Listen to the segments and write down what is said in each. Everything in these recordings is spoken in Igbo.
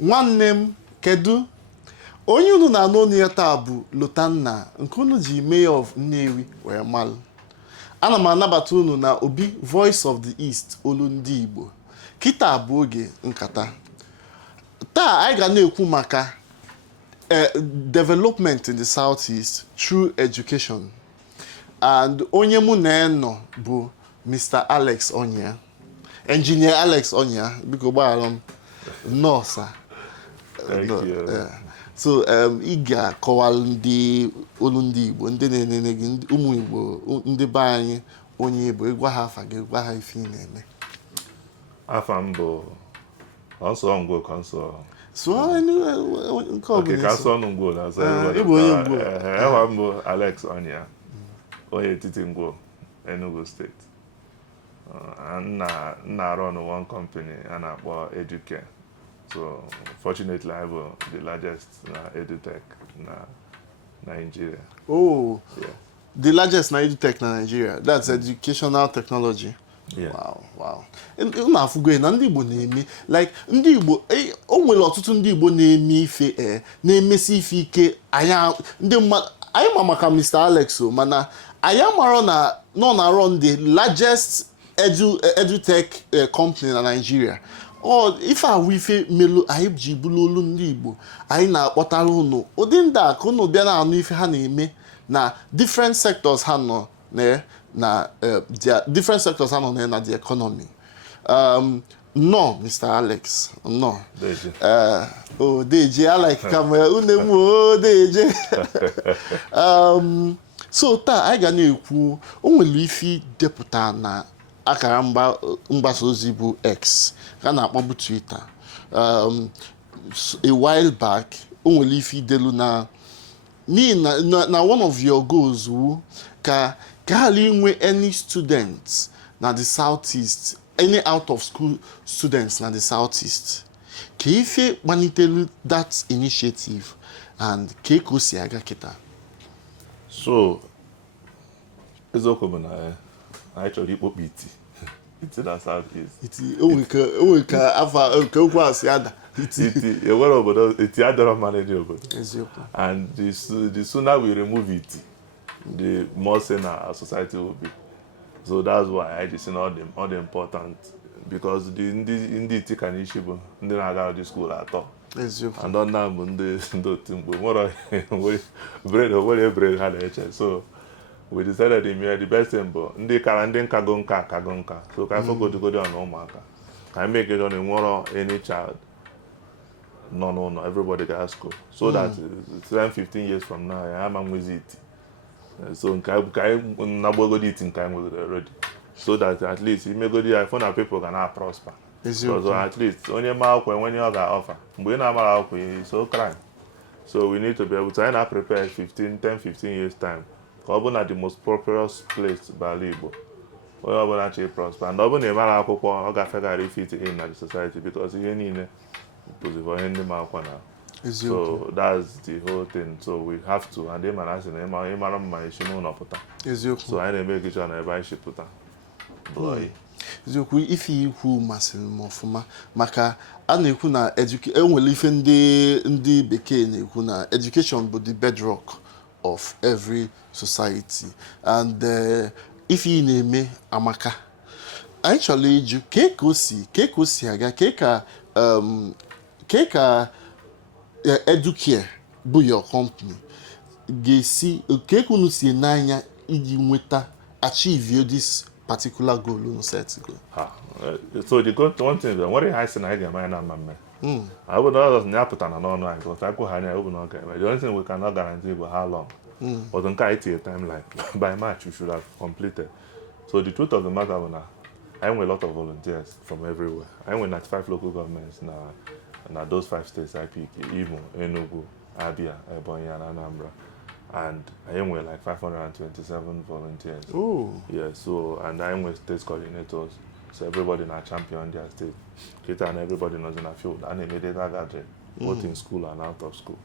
nwanne m kedu onye unu na-anụ Onyia taa bụ Lotanna nke unu ji Mayor of Nnewi wee malụ. Ana m anabata unu na Obi Voice of the East olu ndị Igbo. Kịta bụ oge nkata. Taa anyị ga na-ekwu maka development in the Southeast through education. And onye mụ na-enọ bụ Mr. Alex Onyia. Engineer Alex Onyia, biko gbaghara m. Nọọsụ. Thank you. So ị ga-akọwalụ ndị olu ndị Igbo, ndị na-enene gị, ụmụ Igbo, ndị be anyị, onye Igbo, ịgwa ha afa gị, gwa ha ife ị na-eme. Afa m bụ ọsọ ngwo ka nsọ. So nke ọ bụla. Ka sọ ngwo na sọ. Ịbụ onye Ngwo. Ewa m bụ Alex Onyia, onye etiti Ngwo, Enugu State. Na-arụ on one company a na-akpọ Educare. So fortunately, I have the largest edutech in Nigeria. Oh, yeah. The largest edutech in Nigeria. That's educational technology. Yeah. Wow. Na-afụgo na ndị Igbo na-eme like ndị Igbo o nwere ọtụtụ ndị Igbo na-eme ife na-emesi ife ike ndị mmadụ anyị ma maka Mr. Alex o mana anyị mara na nọ na run the largest edutech company na Nigeria. Ife ahụ ife melu anyị ji bụrụ olu ndị Igbo anyị na-akpọtara unu ụdị ndị a ka unu bịa na-anụ ife ha na-eme na different sectors ha nọ na the economy. No, Mr. Alex, no. Deji. Deji, I like camera. Deji. So taa anyị ga na-ekwu o nwere ife depụta na akara mgbasa ozi bụ X ka na-akpọbụ Twitter. A while back o nwere ife idelu na one of your goals wu ka ghara inwe any students na the Southeast, any out of school students na the Southeast. Ka ife kpalitelu that initiative and ka o si aga kịta. So eziokwu bụ na anyị chọrọ ikpokpu iti na Southeast. Onwe ka afa nke okwu asị ada. Iti enwere obodo iti adọrọ manage obodo. Eziokwu. And the sooner we remove it, the more sane our society will be. So that's why I just say all the important, because the ndị iti ka n'ishi bụ ndị na-aga the school atọ. Eziokwu. And on them ndị otu mgbe nwere bread ha na-eche. So we decided the best thing bụ ndị nkago nka. So ka anyị focus on ụmụaka. Ka anyị make it on any child. No, everybody got school. So that 10, 15 years from now, I am a visit. So already. So that at least you may go there, phone people can prosper. So at least only when you got offer. It's so crime. So we need to be able to prepare 10, 15 years time. Urban are the most prosperous place valuable. Urban actually prosper. And urban a man fit in the society because you need so that's the whole thing. So we have to, and them are asking so I make sure na everybody should put boy. Eziokwu ife ikwu masịrị m ọfụma maka a na-ekwu na enwere ife ndị bekee na-ekwu na education bụ the bedrock of every society and ife ị na-eme amaka. Anyị chọrọ ịjụ ka o si aga ka Educare bụ your company ga-esi ka unu si n'anya iji nweta achieve this particular goal unu set go. So the one thing that what I say na ga na mama. I would not just na no because I go hanya open okay. But the only thing we cannot guarantee is how long. But on a timeline by March we should have completed. So the truth of the matter is I have a lot of volunteers from everywhere. I have 95 local governments now those 5 states I pick, Imo, Enugu, Abia, Ebonyi, and Anambra. And I am with like 527 volunteers. Oh. Yeah, so, and I am with state coordinators. So everybody in a champion their state. Kita and everybody knows in a field. And they made data gathering, both in school and out of school.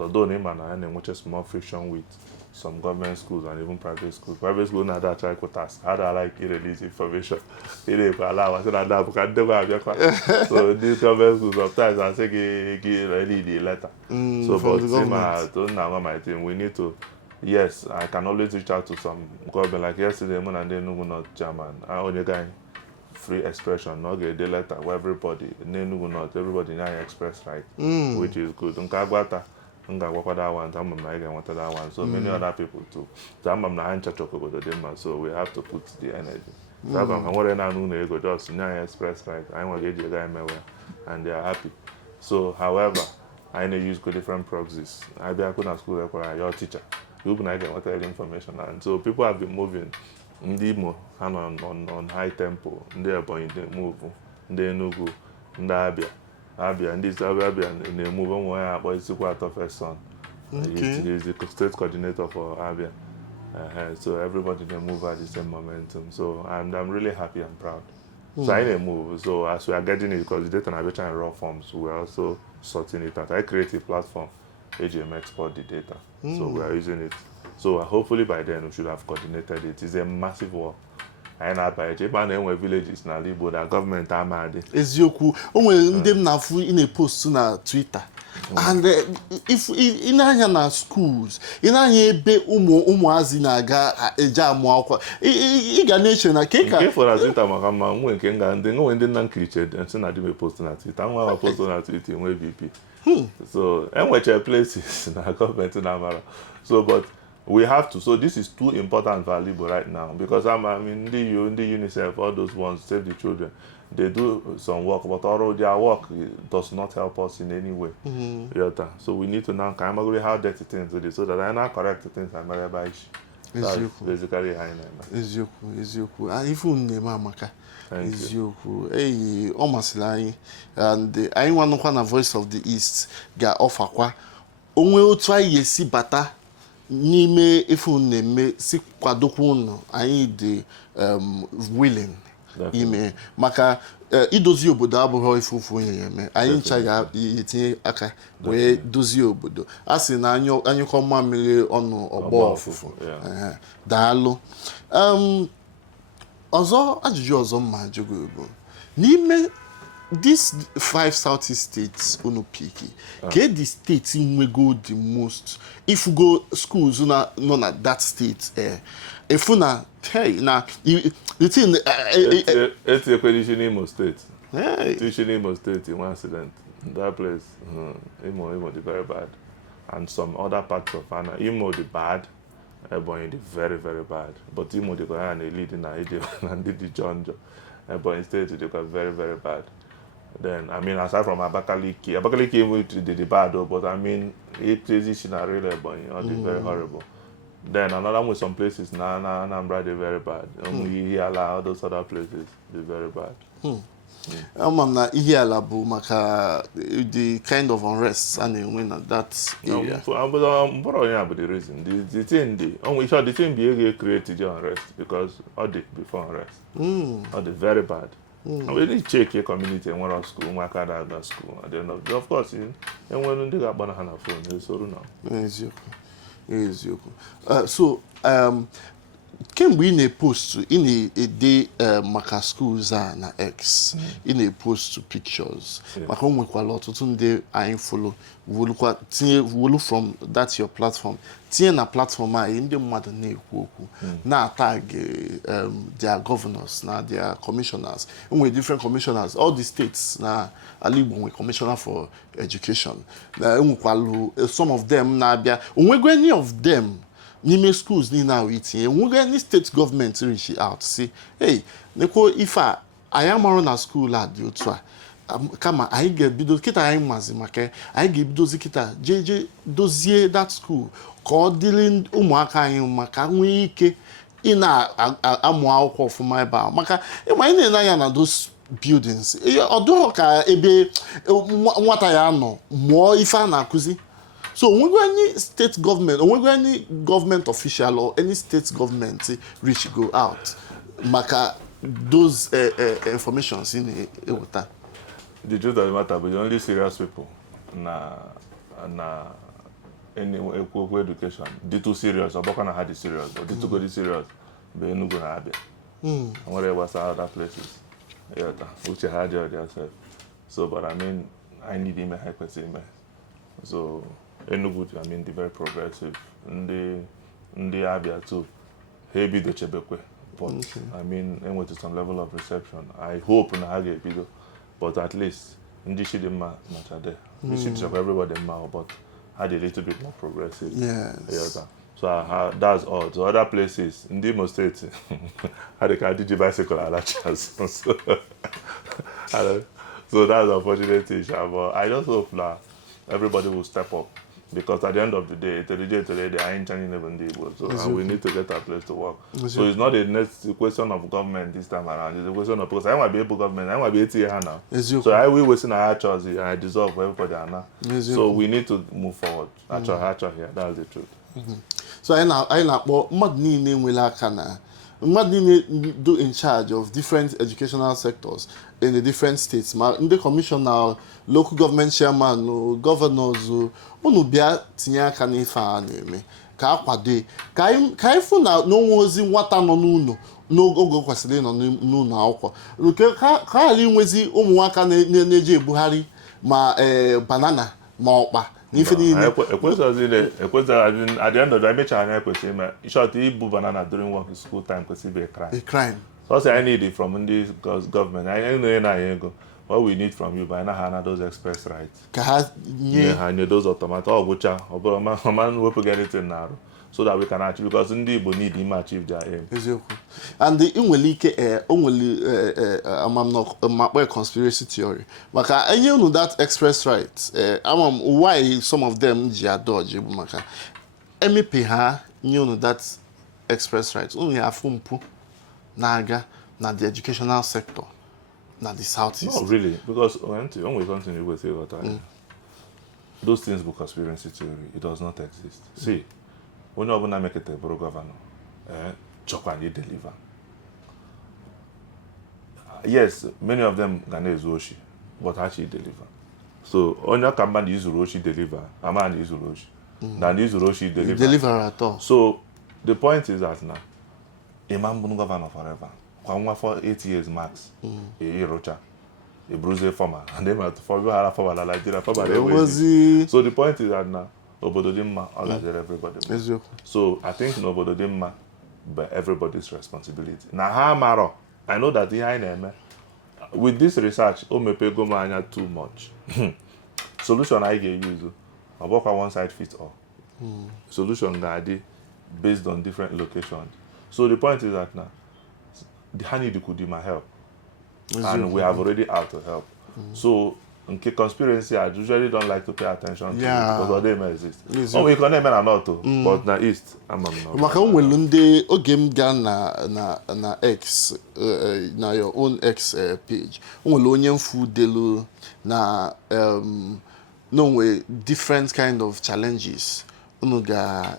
although and which is small friction with some government schools and even private schools. Private schools now that try quotas. How do I like release information? It allow us that because they have so these government schools sometimes I say ready the letter. So but my team we need to. Yes, I can always reach out to some government. Like yesterday, when I didn't know not German. I only guy free expression, not get the letter where everybody, not everybody now express right, which is good. Nkagwata, that one, that one. So many other people too. So we have to put the energy. So I'm going to just express right. I want to get the guy and they are happy. So, however, I need to use different proxies. I be a school your teacher. You can get whatever information, and so people have been moving. Ndimo and on high tempo. They are going to move. They no go. Abia, and this Abia, and they move on where but it's quite a first son. He's the state coordinator for Abia. So everybody they move at the same momentum. So I'm really happy and proud. So I didn't move. So as we are getting it, because the data navigation in raw forms, we are also sorting it out. I create a platform, AGM export the data. So we are using it. So hopefully by then we should have coordinated it. It's a massive work. I know by Japan and villages na Libo that government are mad. Eziokwu, o nwere ndị m na-afụ ị na-post na Twitter. And if ị na-anya na schools, ị na-anya ebe ụmụazị na-aga eje amụ akwụkwọ, ị ga na-eche na ka nke for na Twitter maka mma nwe nke nga ndị nna nkiriche nsị na dị me post na Twitter nwa ma post na Twitter nwe BP. So enweche places na gọọmenti na amara. So but we have to. So this is too important for Libo right now because I mean the UNICEF, all those ones, Save the Children, they do some work, but all their work does not help us in any way. So we need to now kind of how dirty things it is so that I now correct the things I'm very That's basically how I know. Eziokwu. Even name amaka. Eziokwu. Hey, o masịrị anyị and anyị nwanụkwa na Voice of the East ga-offer kwa onwe otu anyị esi bata n'ime ife na-eme si kwadokwa unu anyị dị willing ime maka idozi obodo abụghị ife ofu onye ya eme anyị ncha ga-etinye aka wee dozie obodo a sị na anyụkọ mmamịrị ọnụ ọgbọ ọfụfụ daalụ ọzọ ajụjụ ọzọ mma ajụgo bụ n'ime these 5 Southeast states unu piki get the states nwego the most if you go schools no na that state if una hey na the thing it's a condition in Imo State. Teaching Imo State in one accident. That place Imo the very bad and some other parts of Anna Imo the bad Ebonyi the very very bad but Imo the go and lead in and did the Jonjo Ebonyi State they got very very bad. Then I mean aside from Abakaliki did the bad though, but I mean it transition are really very horrible. Then another one with some places Anambra they very bad. Onyia, all those other places they very bad. Na Ihiala bụ maka the kind of unrest and when that area. But the reason the thing the thing be created the unrest because all the before unrest. All the very bad. And we need to check your community and one school, one kind of school. At the end of course, and when they got banana phone, they so now. So, can we in a post in a day maka schools na X in a post to pictures? Maka onwe kwa lot tunde I follow wulu from that's your platform. Tie na platform a ndị mmadụ na-ekwu okwu na tag their governors na their commissioners. With different commissioners, all the states na Aligbo with commissioner for education. Some of them na bia onwego any of them n'ime schools ni na itinye nwere any state government reach out say hey neko ifa anyị amarụ na school a dị otu a kama anyị ga-ebido kịta anyị mazi maka anyị ga-ebidozi kịta jeje dozie that school ka ọ dịrị ụmụaka anyị maka nwee ike ị na-amụ akwụkwọ ọfụma ebe a maka ịma anyị na-enanya na those buildings ọ dụghọ ka ebe nwata ya nọ mụọ ife a na-akụzi. So when any state government, or when any government official or any state government reach go out, maka those informations in the water. The truth of the matter, but the only serious people any education. Did too serious, or Bokana had it serious, but did too good serious. Be Enugu na Abia. And whatever was other places. Yeah, which I had yourself. So, but I mean, I need him a hypertheme. So, Enugu, I mean, the very progressive. The Abia too. Heavy the Chebekwe. But I mean, and with some level of reception. I hope in a video, but at least in this shidima matter there. It seems like everybody now, but had a little bit more progressive. Yes. So that's all. So other places in the Imo State, had a car DJ bicycle at that chance. So that's unfortunate. But I just hope that everybody will step up. Because at the end of the day, today they are in Chinese even the so and we need to get a place to work. So it's not a question of government this time around. It's a question of because I want to be able government, I want to be here now. So I will wait in our church and I deserve for everybody now. So we need to move forward. Actually here, that's the truth. So I know but mad niile nwere aka na mad niile do in charge of different educational sectors in the different states. Ma ndị commissioner, local government chairman, governors, unu bịa tinye aka n'ife a na-eme ka akwado ka anyị fụ na n'onwe ozi nwata nọ n'ụlọ n'oge kwesịrị ịnọ n'ụlọ akwụkwọ nke ka ghara inwezi ụmụnwaka na-eji ebugharị ma banana ma ọkpa n'ife niile. Ekwesịghị at the end of the day, mechara anya ekwesịrị ime short ibu banana during work school time kwesịrị be a crime. So I need it from the government. I know what we need from you, but I know those express rights. I need those automatic or man we get it in now. So that we can achieve, because in the need him achieve their aim. And the only conspiracy theory. But you know that express rights. Why some of them dodge maka. MEP ha you know that express rights. Only have naga na the educational sector na the southeast. No, really, because when we continue with it, those things were conspiracy theory. It does not exist. See, when you want to make it a borough governor, Chokwan, you deliver. Yes, many of them Ghana is Roshi, but actually deliver. So, Onyia Kamban is Roshi deliver, Aman is Roshi. Then is Roshi deliver. Deliver at all. So, the point is that now, a man will governor forever. For 8 years max, a Rocha, a bruiser farmer, and then for farmer like So the point is that now, Obodo Dimma, all everybody. So I think in Obodo Dimma, but everybody's responsibility. Now, how I know that the with this research, Omepe Gomanya too much. Solution I get use, I work on one side fits all. Solution guide based on different locations. So the point is that now, the honey could my help, and we have already out to help. So, in conspiracy, I usually don't like to pay attention to it because they may exist. We can name not to, but na East, I'm not. Maka unwelunde ogem ga na X na your own X page. Unwelonye mfu delu na no way different kind of challenges. Unuga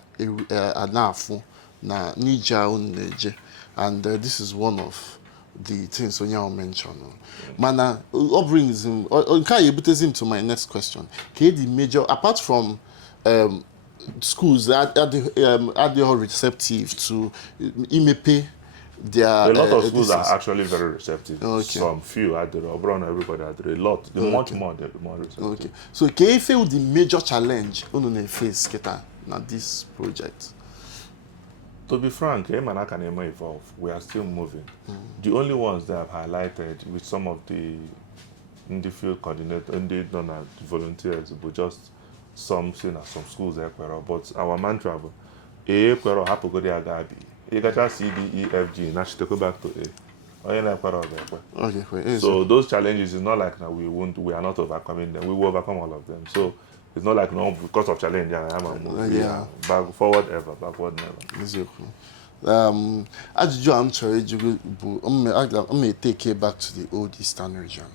anafu na nija uneje. And this is one of the things Onyia mentioned. Mana, brings him to my next question. The major, apart from schools, are they all receptive to IMEP? A lot of schools are actually very receptive. Okay. Some few are there, Obron, everybody are there. A lot. The much more, they're more receptive. Okay. So, can you feel the major challenge on face na this project? To be frank, and can evolve. We are still moving. The only ones that I've highlighted with some of the in the field coordinator, and they don't have volunteers, but just some schools but our mantra, have to go there Gabi. You got C, D, E, F, G, now to go back to A. Okay. So those challenges is not like now we are not overcoming them. We will overcome all of them. So it's not like no because of challenge. Back forward ever, backward never. Ajụjụ I'm sorry, I may take it back to the old Eastern region.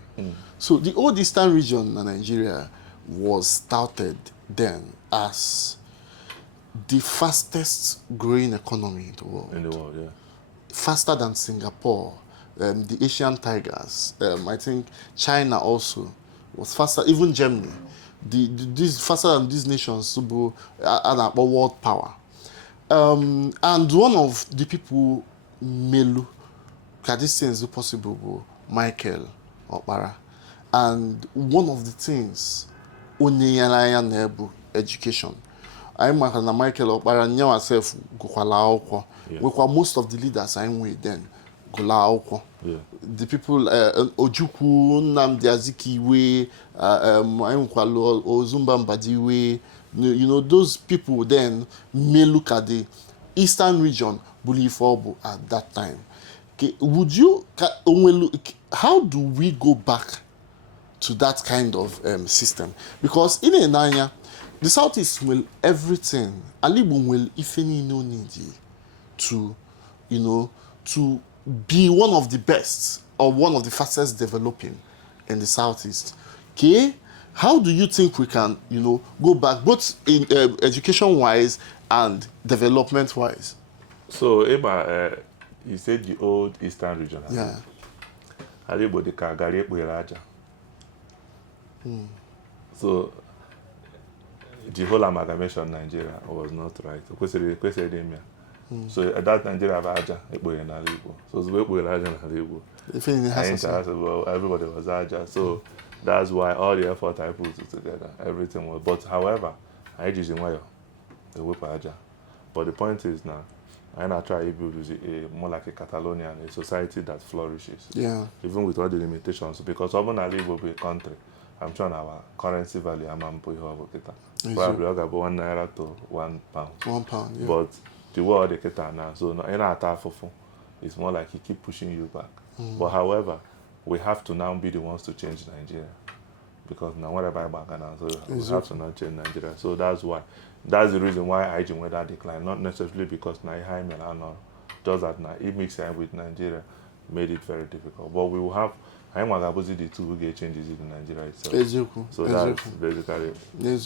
So the old Eastern region in Nigeria was touted then as the fastest growing economy in the world. In the world, yeah. Faster than Singapore, the Asian tigers. I think China also was faster, even Germany. these faster than these nations bụ a world power. And one of the people melu ka these things do possible bụ Michael Okpara, and one of the things Onyia na bụ education. anyị maka na Michael Okpara nyewa self gụkwala akwụkwọ, nwekwa most of the leaders anyị nwee then gụla akwụkwọ. The people Ojukwu, Nnamdi Azikiwe, anyị nwekwala Ozumba Mbadiwe, you know, those people then may look at the eastern region believe at that time. Okay, how do we go back to that kind of system? Because in Onyia, the Southeast will everything. Alibu will if any no need to, you know, to be one of the best or one of the fastest developing in the Southeast. Okay, how do you think we can, you know, go back both in education-wise and development-wise? So, Eba, you said the old Eastern region. Yeah. Alibu de Kagari Raja. So, the whole amalgamation of Nigeria was not right. So that Nigeria Aja, so everybody was Aja. So that's why all the effort I put together, everything was. But however, I just in way the whip Aja. But the point is now, I try to build more like a Catalonia, a society that flourishes. Yeah. Even with all the limitations, because Urban Ali will be a country. I'm trying our currency value. Probably about ₦1 to £1. £1, yeah. But the world they get now, so in our for it's more like he keep pushing you back. But however, we have to now be the ones to change Nigeria, because now whatever I back now, so we have to now change Nigeria. So that's the reason why I went that decline. Not necessarily because now high Milano, just that now it makes sense with Nigeria made it very difficult. But we will have. I'm going to the two who get changes in Nigeria itself. So that's basically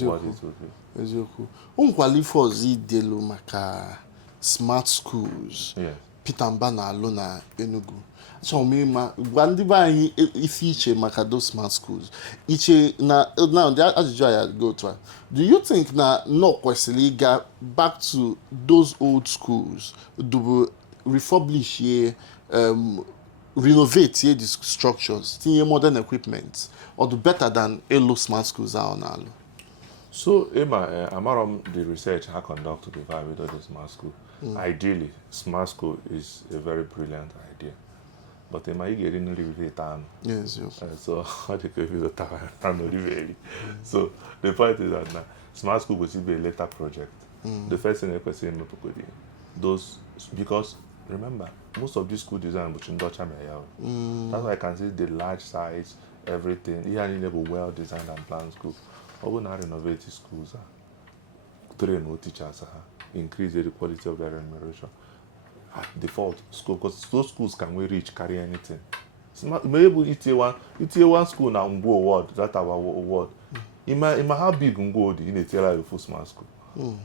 what it will be. Eziokwu. Unkwalifozi delu maka smart schools. Yes. Peter Mba na alụ na Enugu. So gwa ndị be anyị isi iche maka those smart schools. Iche na now the ajụjụ I go to. Do you think na no kwesịrị ịga back to those old schools to refurbish here, renovate the structures, tinye modern equipment, or do better than Elo smart schools are on Alo? So, Emma, I'm the research I conduct to provide with the smart school. Ideally, smart school is a very brilliant idea. But Emma, you get in the time. Yes, yes. So, how do you feel the time? So, the point is that now, smart school will be a later project. The first thing I can say is those, because remember, most of these school design which in Dutch that's why I can see the large size, everything. Here you have a well designed and planned school. Or not renovate schools, train more teachers, increase the quality of their remuneration. At default, school, because those schools can we reach carry anything. Maybe it's one school now go award, that our award. It might how big go in a tell you for smart school.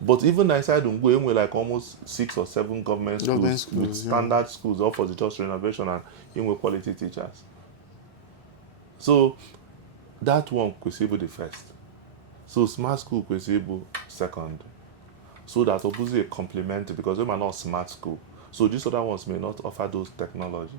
But even inside Ngwe, we like almost 6 or 7 government schools with standard schools, all for the just renovation and in quality teachers. So that one could be the first. So smart school could be second. So that obviously a complement, because they are not smart school. So these other ones may not offer those technology.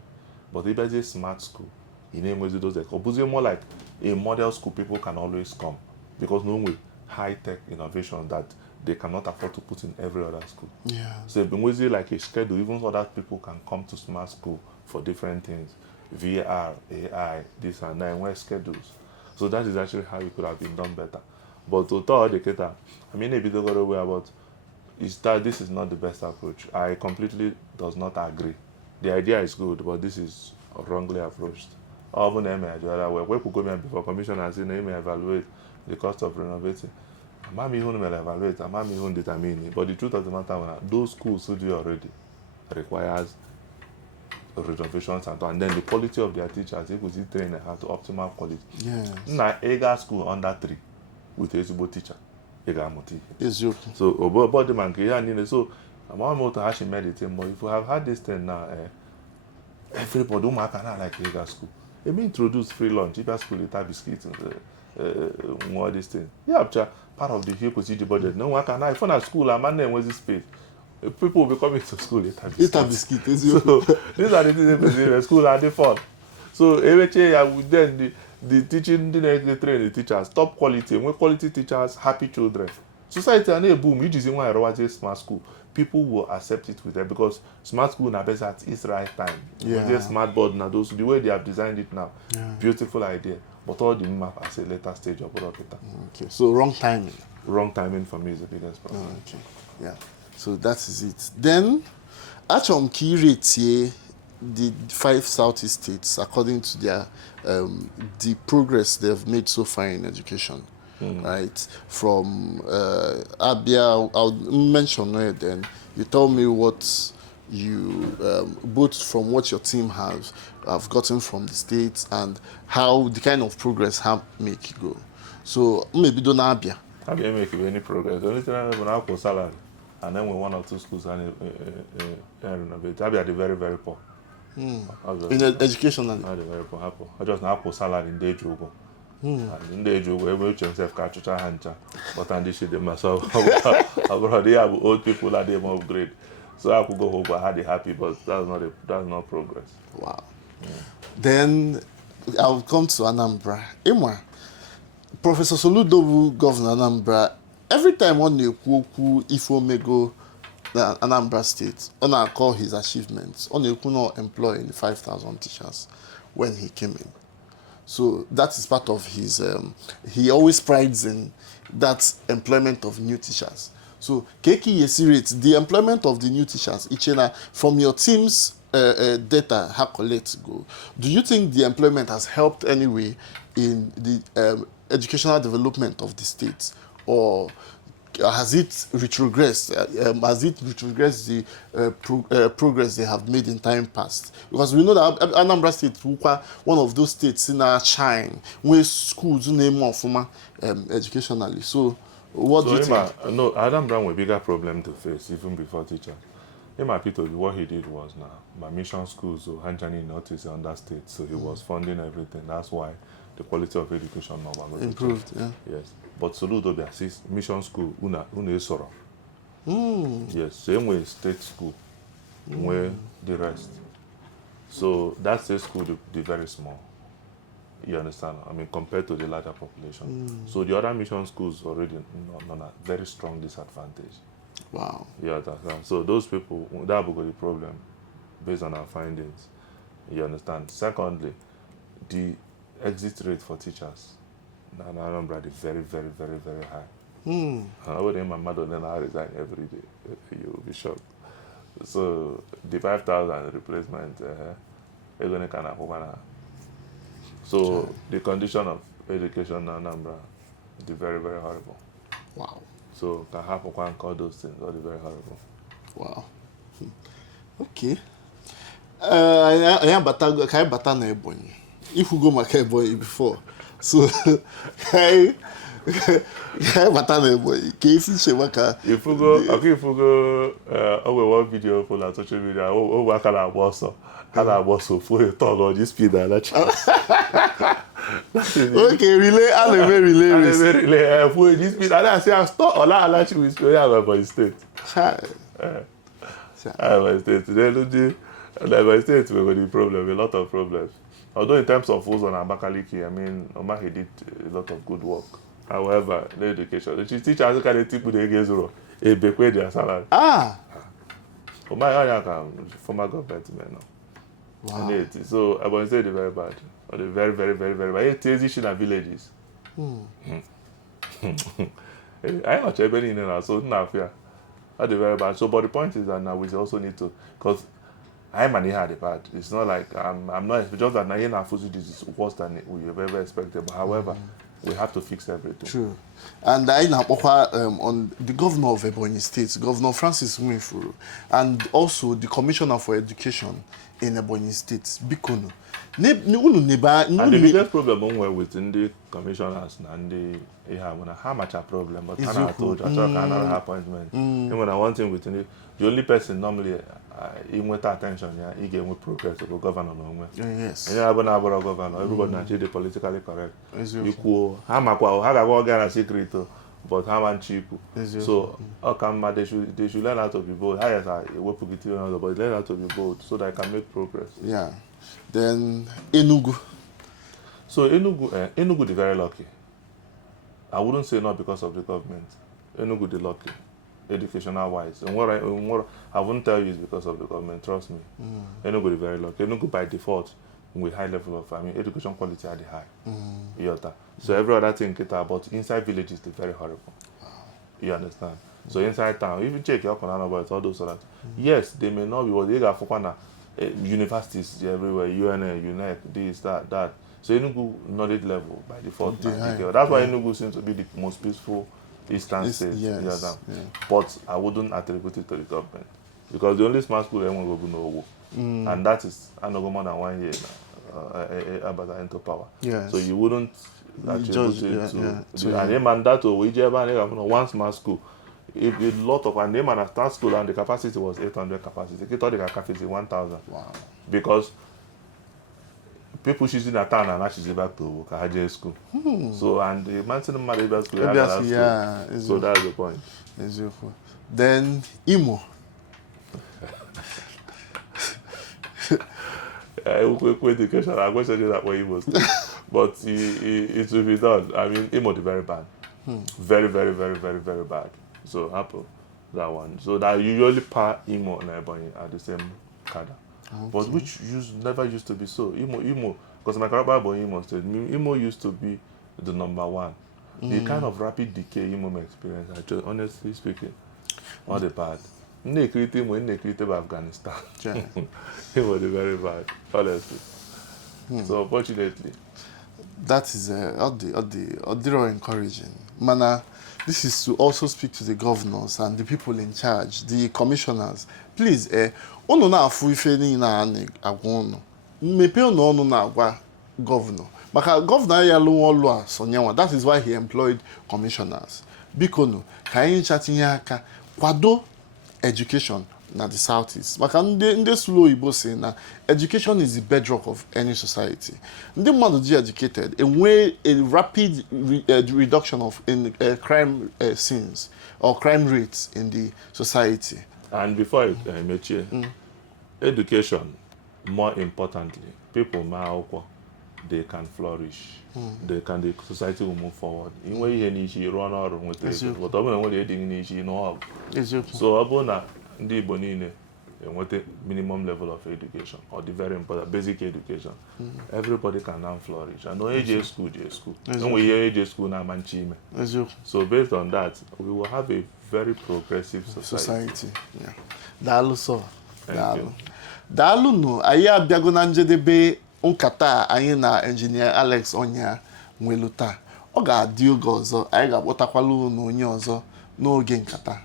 But if there's a smart school, in name with those obviously more like a model school people can always come. Because no way high-tech innovation that they cannot afford to put in every other school. Yeah. So it's been like a schedule, even so that people can come to smart school for different things. VR, AI, this and that, and schedules. So that is actually how it could have been done better. But to tell the cater, I mean, a bit of away about is that this is not the best approach. I completely does not agree. The idea is good, but this is wrongly approached. Even the other way, where people go before commission and say, they may evaluate the cost of renovating. I'm even evaluate, I'm even determine. But the truth of the matter is those schools who do already requires renovations and then the quality of their teachers, if we see train have to optimal quality. Yes. Now, Ega school under 3 with a Zubo teacher. Ega motive. Eziokwu. So, about the man, so I'm almost to actually meditate, but if we have had this thing now, everybody don't like Ega school. They may introduce free lunch, Ega school, little biscuits, all these things. Yeah, part of the here the budget. No one can. If on a school, a man was this space. People will be coming to school. Eat a biscuit. So these are the things in the school are the fun. So then the teaching, the train the teachers, top quality. When quality teachers, happy children. Society and a boom. You just want to watch smart school. People will accept it with them because smart school now best at its right time. Yeah. Smart board now those the way they have designed it now. Yeah. Beautiful idea. But all the map at a later stage of product. Okay. So wrong timing. Wrong timing for me is the biggest problem. Okay. Yeah. So that is it. Then actually key rates here, the 5 Southeast states according to their the progress they've made so far in education. Right, from Abia, I'll mention it then. You tell me what you, both from what your team have gotten from the states and how the kind of progress have make it go. So maybe don't Abia. Abia make any progress. The only thing I have an equal salary, and then when 1 or 2 schools and renovate. Abia are very, very poor. In education, and they're very poor. I just have salary in day job. And they do every himself catch a hand, but and this is the myself. They have old people that they more upgrade. So I could go home but had it happy, but that's not progress. Wow. Then I'll come to Anambra. Emma, Professor Soludo, Governor Anambra, every time on the Ifomego Anambra State, on I call his achievements, on the Kuno employing 5,000 teachers when he came in. So that is part of his, he always prides in that employment of new teachers. So Keki Yesirate, the employment of the new teachers, Ichena, from your team's data, how collect go, do you think the employment has helped anyway in the educational development of the state? Or has it retrogressed? Has it retrogressed the progress they have made in time past? Because we know that Anambra State, one of those states in our shine, where schools name more formal educationally. So, what do you think? No, Anambra was a bigger problem to face even before teachers. What he did was now, my mission schools, so Hanjani North is under state, so he was funding everything. That's why the quality of education improved. Yeah. Yes. But Soludo be assist mission school una soro. Yes, same way state school, where the rest. So that state school the very small. You understand? I mean, compared to the larger population. So the other mission schools already on a very strong disadvantage. Wow. You understand? So those people that will be the problem based on our findings. You understand? Secondly, the exit rate for teachers. And I remember it's very, very, very, very high. I would my mother then I resign every day. You'll be shocked. So the 5,000 replacement, is going to kind of. So the condition of education in Anambra is very, very horrible. Wow. So can happen one call those things all very horrible. Wow. Okay. I am bata na Ebonyi. If we go maka Ebonyi before. So I bata na Ebonyi. If we go one video for la social media, we can also for a talk on this speed and okay, relay. For this speed and I say I stop all that actually with my state. My state. My state we got the problem, a lot of problems. Although in terms of Uzon and Abakaliki, I mean, Omahe did a lot of good work. However, the education, the teachers can take with the zero, a bequeath their salary. Omahe former government man. Wow. So I was saying very bad. Or the very, very, very, very bad. Transition in villages. I not everybody in there, so not fair. That's very bad. So, but the point is that now we also need to, because I'm an had the part. It's not like I'm not just that now food is worse than we have ever expected. But however, we have to fix everything. True. And I know on the governor of Ebonyi State, Governor Francis Nwifuru, and also the Commissioner for Education in Ebonyi State, Bikono. And the biggest problem within the commissioners na ndị ihe abụ na ha macha problem but ha na-atụ ụjọ achọrọ ka ha nara ha appointment enwere na one thing with the only person normally inweta attention ya ị ga-enwe progress bụ gọvanọ n'onwe onye abụ na-abụrọ gọvanọ everybody na-achị dị politically correct ikwuo ha makwa ha ga-agwa ọga na secret but ha ma nchi ikwu so ọ ka mma they should learn how to be bold ha yes ewepụgide onye ọzọ but learn how to be bold so that I can make progress. Yeah. Then Enugu. So Enugu is very lucky. I wouldn't say not because of the government. Enugu is lucky, educational wise. And what I wouldn't tell you is because of the government. Trust me. Enugu is very lucky. Enugu by default, with high level of education quality at the high. So every other thing but inside villages is very horrible. You understand? So inside town, even check your about all those that. Yes, they may not be what they got for universities everywhere, UNA, UNEC, this, that. So Enugu knowledge level by default. That's why Enugu seems to be the most peaceful eastern state. Yes, but I wouldn't attribute it to the government. Because the only smart school everyone will know. And that is not more than 1 year about into power. Yes. So you wouldn't attribute it to and mandate one smart school. If a lot of and name and a start school and the capacity was 800 capacity, they thought the capacity 1,000. Wow. Because people choosing a town and actually back to Kahaje school. So and the maximum Maribel school, so that's the point. Then Imo. Education, I'm going to say that way Imo State. But it will be done. I mean, Imo is very bad. Very, very, very, very, very bad. So Apple, that one. So that usually par Imo and Ebonyi are the same cadre. But which never used to be so. Imo, because my Karababa Imo State, Imo used to be the number one. The kind of rapid decay Imo experience, actually, honestly speaking, not the bad. They created by Afghanistan. It was very bad, honestly. So unfortunately. That is encouraging. Mana, this is to also speak to the governors and the people in charge, the commissioners. Please, ono na afu ife ni na agwa ono. Mepe ono na agwa governor. Maka governor ya lu olu a sonyewa. That is why he employed commissioners. Bikono, ka anyị chatinye aka kwado education na the southeast. Maka ndị slow Igbo say na education is the bedrock of any society. Ndị mmadụ dị educated enwe a rapid reduction of crime scenes or crime rates in the society. And before I met you, education, more importantly, people they can flourish. The society will move forward. In way you run out with it, but I'm going to so abona ndị Igbo niile enweta minimum level of education or the very important basic education. Everybody can now flourish. And no AJ school, When we hear AJ school na manchime. So based on that, we will have a very progressive society. Yeah. Daalụ so. Daalụ no anyị abịago na njedebe nkata anyị na engineer Alex Onyia nwelu taa. Ọ ga-adị oge ọzọ anyị ga-akpọtakwala unu onye ọzọ n'oge nkata.